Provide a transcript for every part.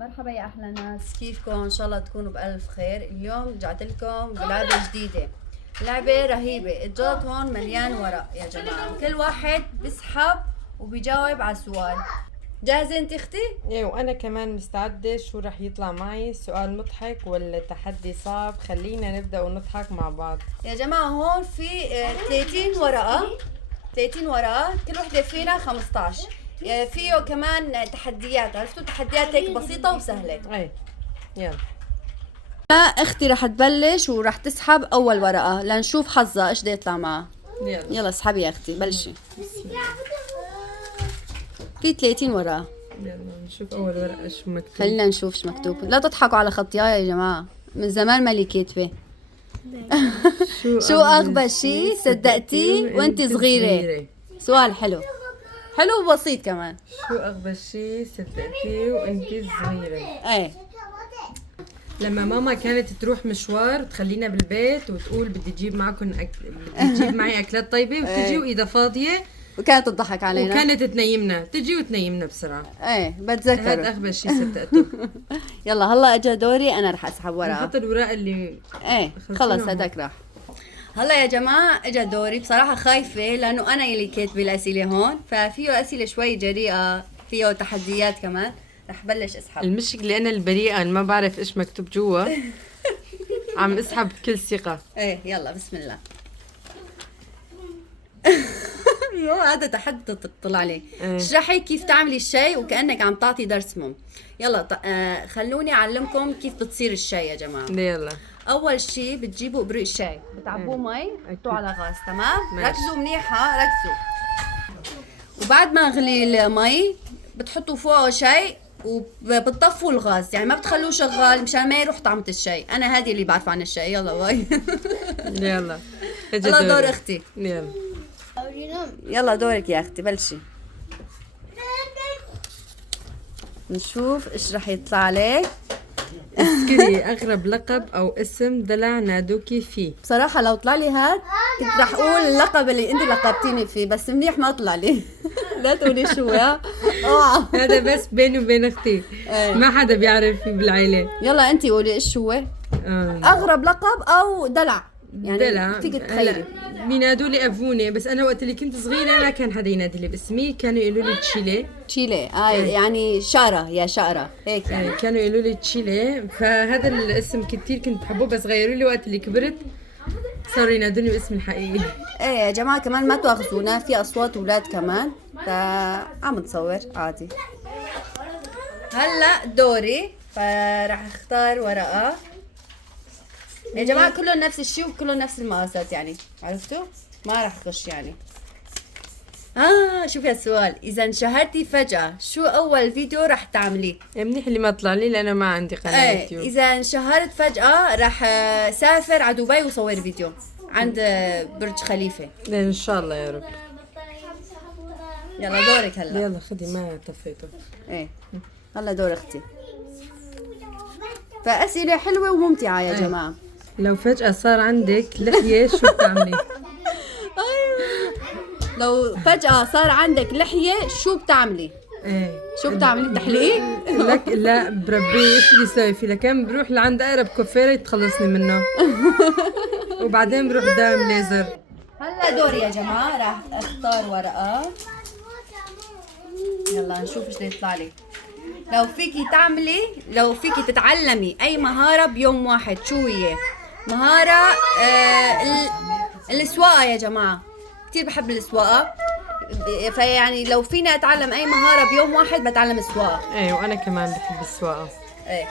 مرحبا يا احلى ناس، كيفكم؟ ان شاء الله تكونوا بالف خير. اليوم رجعت لكم بلعبه جديده، لعبه رهيبه. الجلط هون مليان ورق يا جماعه، كل واحد بيسحب وبيجاوب على سؤال. جاهزه انت اختي؟ ايه، وانا كمان مستعدة. شو رح يطلع معي؟ سؤال مضحك ولا تحدي صعب؟ خلينا نبدأ ونضحك مع بعض. يا جماعه هون في 30 ورقه، 30 ورقه، كل وحده فينا 15. فيه كمان تحديات، عرفتوا؟ تحديات هيك بسيطه وسهله. ايه يلا. اختي رح تبلش ورح تسحب اول ورقه لنشوف حظها ايش بده يطلع معها. يلا اسحبي يا اختي، بلشي. في 30 ورقه، يلا نشوف اول ورقة شو مكتوب. خلينا نشوف شو مكتوب. لا تضحكوا على خطياي يا جماعه، من زمان مالي كاتبه. شو اغبى شي صدقتيه وانت صغيره؟ سؤال حلو، حلو وبسيط كمان. شو اغبى شي صدقتيه وانت صغيرة؟ ايه، لما ماما كانت تروح مشوار تخلينا بالبيت وتقول بدي اجيب معكم بدي اجيب معي اكلات طيبة، وتجي واذا فاضية وكانت تضحك علينا وكانت تنيمنا، تجي وتنيمنا بسرعة. ايه بتذكر. هذا اغبى شي صدقته. يلا هلا اجا دوري، انا رح اسحب ورقه. نحط الوراق اللي ايه خلص هداك راح. هلا يا جماعة اجا دوري. بصراحة خايفة لانه انا يلي كاتبة الاسئلة هون، ففيه اسئلة شوي جريئة، فيه تحديات كمان. رح بلش اسحب. المشكلة انا البريئة اللي ما بعرف ايش مكتوب جوا. عم اسحب بكل ثقة. ايه يلا بسم الله. هذا تحدي طلع لي. اشرحي كيف تعملي الشاي وكأنك عم تعطي درس يلا خلوني اعلمكم كيف بتصير الشاي يا جماعة. يلا. اول شيء بتجيبوا ابريق الشاي، بتعبوه مي، بتحطوه على غاز. تمام، ركزوا منيحه، ركزوا. وبعد ما يغلي المي بتحطوا فوقه شاي وبتطفوا الغاز، يعني ما بتخلوه شغال مشان ما يروح طعمة الشاي. انا هذه اللي بعرف عن الشاي. يلا باي. يلا يلا دور اختي. يلا يلا دورك يا اختي، بلشي. نشوف ايش رح يطلع عليك. اذكري اغرب لقب او اسم دلع نادوكي فيه. بصراحة لو طلع لي هاد كنت رح اقول اللقب اللي انت لقبتيني فيه، بس منيح ما طلع لي. لا تقولي شو يا اوعى. هذا بس بيني وبين اختي، ما حدا بيعرف فيه بالعيلة. يلا انت قولي ايش هو اغرب لقب او دلع، يعني دلع. فيك تخيلي. بينادوا لي افوني، بس انا وقت اللي كنت صغيرة ما كان حدا ينادي لي باسمي، كانوا يقولوا لي تشيلي. تشيلي يعني شارة يا شقرة هيك يعني. كانوا يقولوا لي تشيلي، فهذا الاسم كتير كنت بحبه، بس غيروا لي وقت اللي كبرت صاروا ينادوني باسمي الحقيقي. ايه يا جماعة كمان ما تواخذونا، في اصوات اولاد كمان فعم نصور عادي. هلا دوري، فراح اختار ورقة. يا جماعة كلهم نفس الشيء وكلهم نفس المقاسات، يعني عرفتوا؟ ما راح اخش يعني. شوفي السؤال، اذا انشهرتي فجأة شو اول فيديو راح تعمليه؟ منيح اللي ما طلع لي لانه ما عندي قناة يوتيوب. اذا انشهرت فجأة راح سافر على دبي وصور فيديو عند برج خليفة. ان شاء الله يا رب. يلا دورك هلا. يلا خدي، ما طفيته. ايه هلا دور اختي. فأسئلة حلوة وممتعة يا جماعة. لو فجأة صار عندك لحية شو بتعملي؟ لو فجأة صار عندك لحية شو بتعملي؟ ايه شو بتعملي؟ تحليق؟ لك لا بربيه. ايش بدي اسوي فيه؟ لكن بروح لعند اقرب كوفيرة تخلصني منه. وبعدين بروح دايم ليزر. هلا دوري يا جماعة، راح اختار ورقة. يلا نشوف ايش بده يطلع لي. لو فيكي تتعلمي اي مهارة بيوم واحد شو هي؟ مهارة السواقة يا جماعة، كتير بحب السواقة، فيعني لو فينا اتعلم اي مهارة بيوم واحد بتعلم السواقة. ايه وانا كمان بحب السواقة. ايه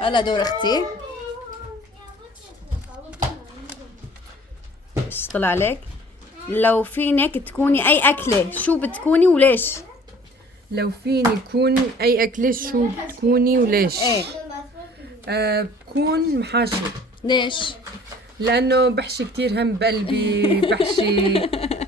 هلا دور اختي. ايش طلع عليك؟ لو فينك تكوني اي اكلة شو بتكوني وليش؟ لو فيني كون اي اكلة شو بتكوني وليش؟ ايه بكون محاشي. ليش؟ لانه بحشي كتير هم بقلبي.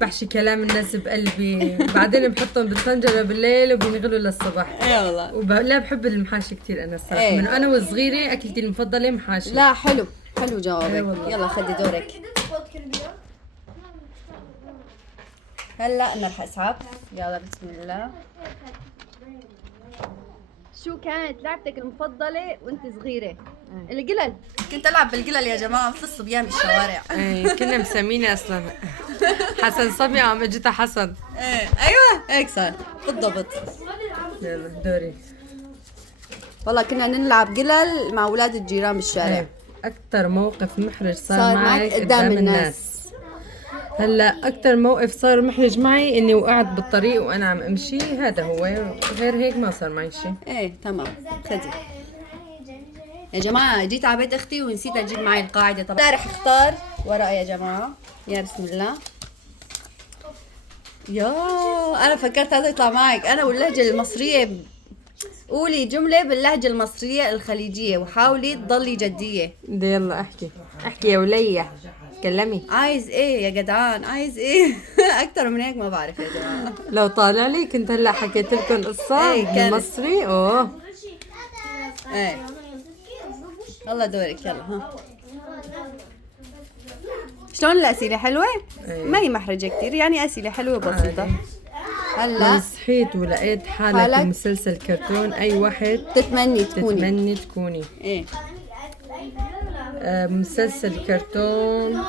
بحشي كلام الناس بقلبي، بعدين بحطهم بالطنجرة بالليل وبينغلوا للصبح. ايه والله. لا بحب المحاشي كتير انا الصراحة. ايه. من انا وصغيرة اكلتي المفضلة محاشي. لا حلو جوابك. ايه يلا خدي دورك. هلا انا رح اسحب. يلا بسم الله. شو كانت لعبتك المفضلة وانت صغيرة؟ القلل. كنت العب بالقلل يا جماعة مثل الصبيان بالشوارع. ايه كنا مسميني اصلا حسن صبي عم اجتها حسن. ايه ايوه هيك صار بالضبط. يلا دوري. والله كنا نلعب قلل مع اولاد الجيران بالشارع. ايه اكثر موقف محرج صار معك قدام الناس. هلا اكثر موقف صار محرج معي اني وقعت بالطريق وانا عم امشي، هذا هو، غير هيك ما صار معي شيء. ايه تمام. خدي يا جماعة، جيت على بيت اختي ونسيت اجيب معي القاعدة. طبعا رح اختار ورقة يا جماعة. يا بسم الله. يا انا فكرت هذا يطلع معك. انا واللهجة المصرية. قولي جملة باللهجة المصرية الخليجية وحاولي تضلي جدية. يلا احكي يا ولية، تكلمي. عايز ايه يا جدعان؟ عايز ايه؟ اكتر من هيك ما بعرف يا جماعة. لو طالع لي كنت هلا حكيت لكم قصة ايه كانت. بالمصري. اوه ايه الله دورك يلا. ها شلون الأسئلة حلوة؟ ايه. ما هي محرجة كتير، يعني أسئلة حلوة بسيطة. هلا لو صحيت ولقيت حالك بمسلسل كرتون اي واحد تتمني تكوني؟ ايه مسلسل كرتون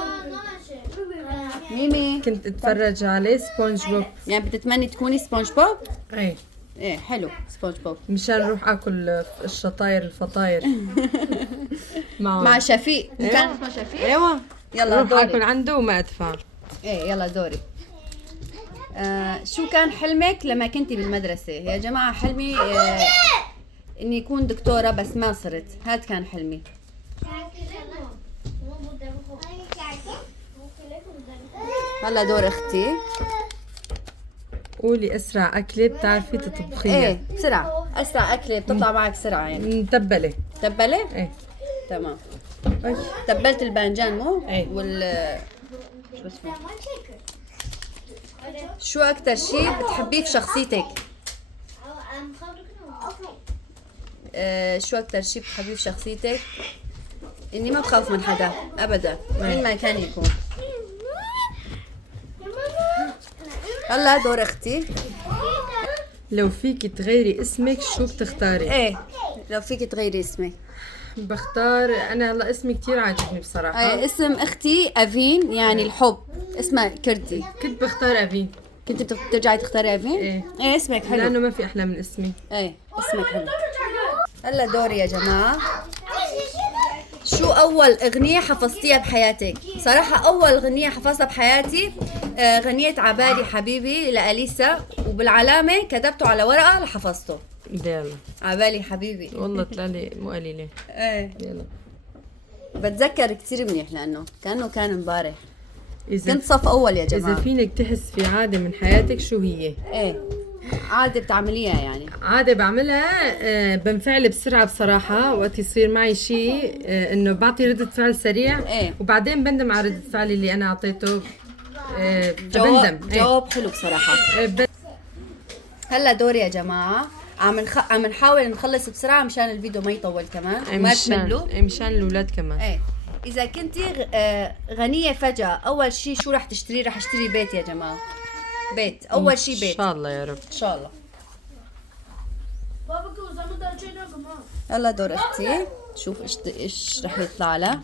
ميمي كنت اتفرج عليه سبونج بوب. يعني بتتمني تكوني سبونج بوب؟ ايه ايه حلو سبونج بوب. مشان اروح اكل الفطاير مع شفيق. أيوة. كان اسمه شفيق؟ ايوه يلا اروح دوري. اكل عنده وما ادفع. ايه يلا دوري. شو كان حلمك لما كنتي بالمدرسة؟ يا جماعة حلمي اني اكون دكتورة بس ما صرت. هذا كان حلمي. هلا دور اختي. قولي اسرع اكله بتعرفي تطبخيها. ايه بسرعة، اسرع اكلة بتطلع معك سرعة يعني. متبله. تبلة؟ ايه تمام. أي. تبلت الباذنجان مو؟ ايه. شو اسمه؟ شو أكتر شيء بتحبيه في شخصيتك؟ شو أكتر شيء بتحبيه في شخصيتك؟ إني ما بخاف من حدا أبدا وين ما كان يكون. هلا دور أختي. لو فيك تغيري اسمك شو بتختاري؟ إيه لو فيك تغيري اسمك بختار انا هلا اسمي كتير عاجبني بصراحه. اسم اختي افين يعني الحب، اسمها كردي. كنت بختار افين. كنت بترجعي تختاري افين؟ ايه اسمك حلو. لانه ما في احلى من اسمي. ايه اسمك حلو. هلا دوري يا جماعه. شو اول اغنيه حفظتيها بحياتك؟ صراحه اول اغنيه حفظتها بحياتي غنيت عبالي حبيبي لاليسا، وبالعلامه كتبته على ورقه لحفظته. يلا عبالي حبيبي. والله طلع لي مو قليله. ايه يلا بتذكر كثير منيح لانه كان امبارح. إذا كنت صف اول يا جماعه. إذا فينك تحس في عادة من حياتك شو هي؟ ايه عادة بتعمليها يعني؟ عادة بعملها بنفعل بسرعة بصراحة وقت يصير معي شيء إنه بعطي ردة فعل سريع. إيه. وبعدين بندم على ردة فعلي اللي أنا أعطيته. جواب حلو بصراحة. هلا دوري يا جماعة. عم نحاول نخلص بسرعة مشان الفيديو ما يطول كمان وما تملوا. مشان الأولاد كمان. ايه إذا كنتي غنية فجأة أول شيء شو رح تشتري؟ رح اشتري بيت يا جماعة. بيت أول شيء بيت. إن شاء الله يا رب. إن شاء الله. يلا دور أختي. شوف إيش رح يطلع لها.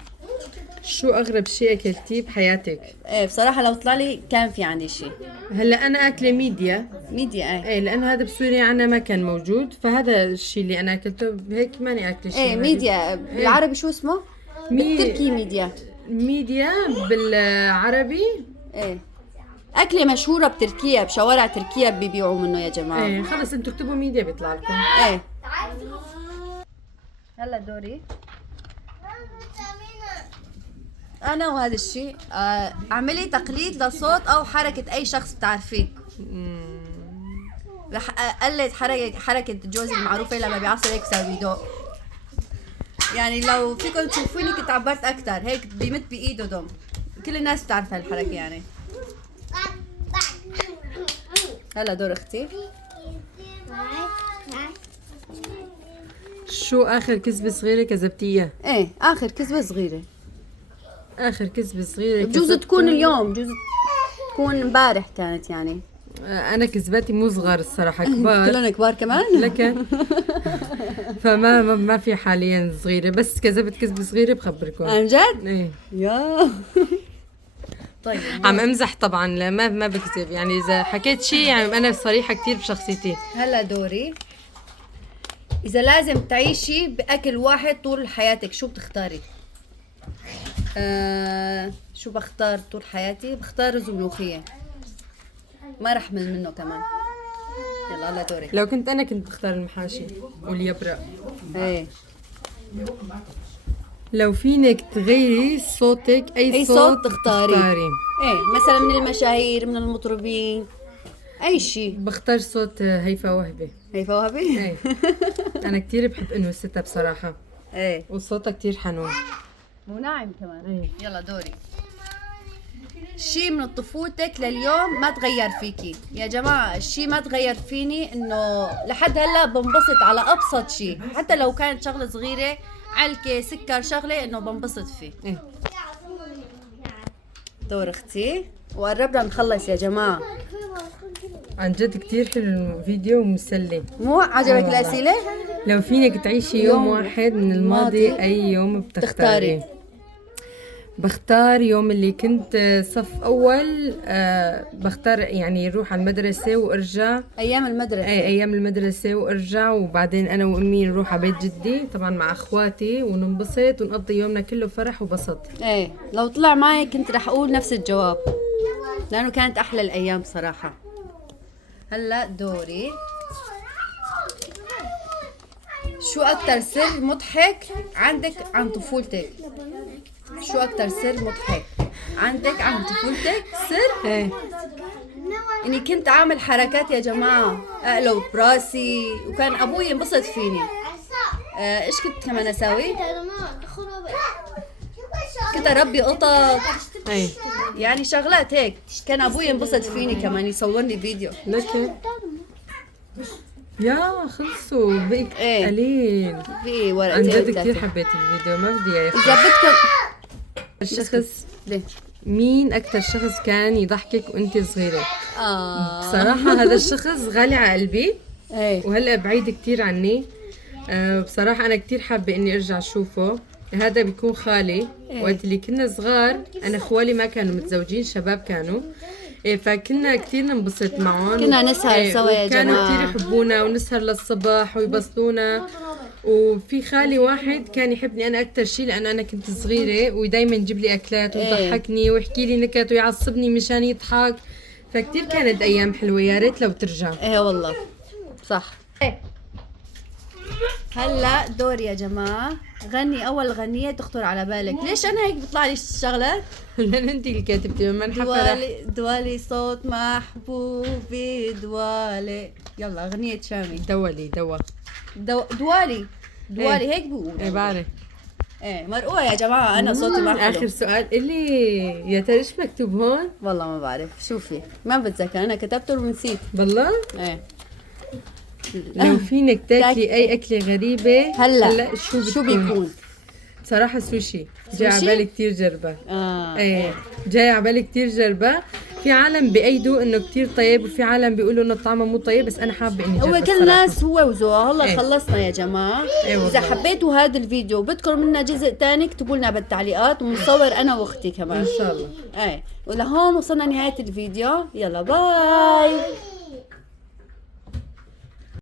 شو أغرب شيء أكلتيه بحياتك؟ ايه بصراحة لو طلع لي كان في عندي شيء. هلا أنا أكلة ميديا. ايه لأن هذا بسوريا عنا ما كان موجود، فهذا الشيء اللي أنا أكلته هيك ماني أكل شيء. ايه ميديا بالعربي شو اسمه؟ بالتركي ميديا بالعربي. ايه أكلة مشهورة بتركيا، بشوارع تركيا بيبيعوا منه يا جماعة. ايه خلص انتوا اكتبوا ميديا بيطلع لكم. ايه هلا دوري انا وهذا الشيء. اعملي تقليد لصوت او حركة اي شخص بتعرفيه. رح اقلد حركة جوزي المعروفة لما بيعصر هيك سوي يعني لو فيكم تشوفوني كنت عبرت اكثر. هيك بيمد بايده دم. كل الناس بتعرف هالحركة يعني. هلا دور اختي. شو اخر كذبة صغيرة كذبتيها؟ ايه اخر كذبة صغيرة. اخر كذبة صغيرة بجوز تكون اليوم، بجوز تكون امبارح كانت يعني. انا كذباتي مو صغار الصراحه، كبار كلهم كبار كمان. لك. فما في حاليا صغيره، بس كذبت كذبه صغيره بخبركم. عن جد؟ ايه يا طيب عم امزح طبعا، لا ما بكذب يعني، اذا حكيت شيء يعني انا صريحه كثير بشخصيتي. هلا دوري، إذا لازم تعيشي بأكل واحد طول حياتك شو بتختاري؟ شو بختار طول حياتي؟ بختار رز وملوخية، ما رح مل منه كمان. يلا هلا دوري. لو كنت انا كنت بختار المحاشي واليبرق. ايه لو فينك تغيري صوتك أي صوت صوت تختاري. ايه مثلا من المشاهير، من المطربين، أي شيء. بختار صوت هيفاء وهبي. هيفاء وهبي؟ ايه انا كثير بحب انوثتها بصراحه، ايه وصوتها كثير حنون وناعم كمان. ايه. يلا دوري. شيء من طفولتك لليوم ما تغير فيكي. يا جماعة الشيء ما تغير فيني انه لحد هلا بنبسط على ابسط شيء، حتى لو كانت شغلة صغيرة، علكة سكر شغلة، انه بنبسط فيه. ايه. دور اختي، وقربنا نخلص يا جماعة. عن جد كثير حلو الفيديو ومسلي. مو عجبك الأسئلة؟ لو فينك تعيشي يوم واحد من الماضي الماضي اي يوم تختاري؟ بتختاري؟ بختار يوم اللي كنت صف اول. بختار يعني اروح على المدرسه وارجع. أيام المدرسة. اي ايام المدرسه وارجع، وبعدين انا وامي نروح على بيت جدي طبعا مع اخواتي وننبسط ونقضي يومنا كله فرح وبسط. ايه لو طلع معي كنت رح أقول نفس الجواب، لأنه كانت أحلى الأيام صراحة. هلا دوري. شو أكتر سر مضحك عندك عن طفولتك؟ شو أكتر سر مضحك عندك عن طفولتك؟ سر؟ ايه إني كنت أعمل حركات يا جماعة، أقلب براسي، وكان أبوي ينبسط فيني. إيش كنت كمان أساوي؟ كنت أربي قطط، ايه. يعني شغلات هيك. كان أبوي ينبسط فيني كمان، يصورني فيديو. لك يا خلصوا بقيت إيه. قليل. في عن ورقتين جد كثير ثلاثة. حبيت الفيديو، ما بدي اياه. إذا بدكم الشخص، ليه؟ مين اكثر شخص كان يضحكك وانت صغيره؟ بصراحة بصراحه هذا الشخص غالي على قلبي، ايه وهلا بعيد كثير عني. بصراحه انا كثير حابه اني ارجع اشوفه. هذا بيكون خالي. إيه. وقت اللي كنا صغار انا اخوالي ما كانوا متزوجين، شباب كانوا. فكنا كثير ننبسط معهم، كنا نسهر سوا يا كانوا جماعة. كثير يحبونا ونسهر للصبح ويبسطونا. وفي خالي واحد كان يحبني انا اكثر شيء، لان انا كنت صغيره، ودائما يجيب لي اكلات ويضحكني ويحكي لي نكت ويعصبني مشان يضحك. فكتير كانت ايام حلوه، يا ريت لو ترجع. ايه والله صح. هلا دور يا جماعة. غني أول غنية تخطر على بالك. ليش أنا هيك بيطلع لي الشغلة؟ لان انت اللي كاتبتي ما نحفرح. دوالي دوالي صوت محبوبي دوالي. يلا أغنية شامي. دولي دوالي دوالي هيك بقول. ايه بعرف. ايه مرقوة يا جماعة، أنا صوتي ما حلو. اخر سؤال اللي يا ترى ايش مكتوب هون؟ والله ما بعرف، شوفي ما بتذكر، أنا كتبته ونسيت. بالله ايه لو فينك تاكلي اي اكله غريبه هلا شو بيكون؟ بصراحه سوشي جاي على بالي كثير جربه. ايه جاي على بالي كثير جربه. في عالم بأيدوا انه كثير طيب، وفي عالم بيقولوا انه طعمه مو طيب، بس انا حابه اني اجرب. هو كل ناس هو وذوقه. هلا ايه. خلصنا يا جماعه. ايه اذا حبيتوا هذا الفيديو وبدكم منا جزء تاني اكتبوا لنا بالتعليقات، ونصور انا واختي كمان ان شاء الله. ايه. ولهون وصلنا نهايه الفيديو. يلا باي.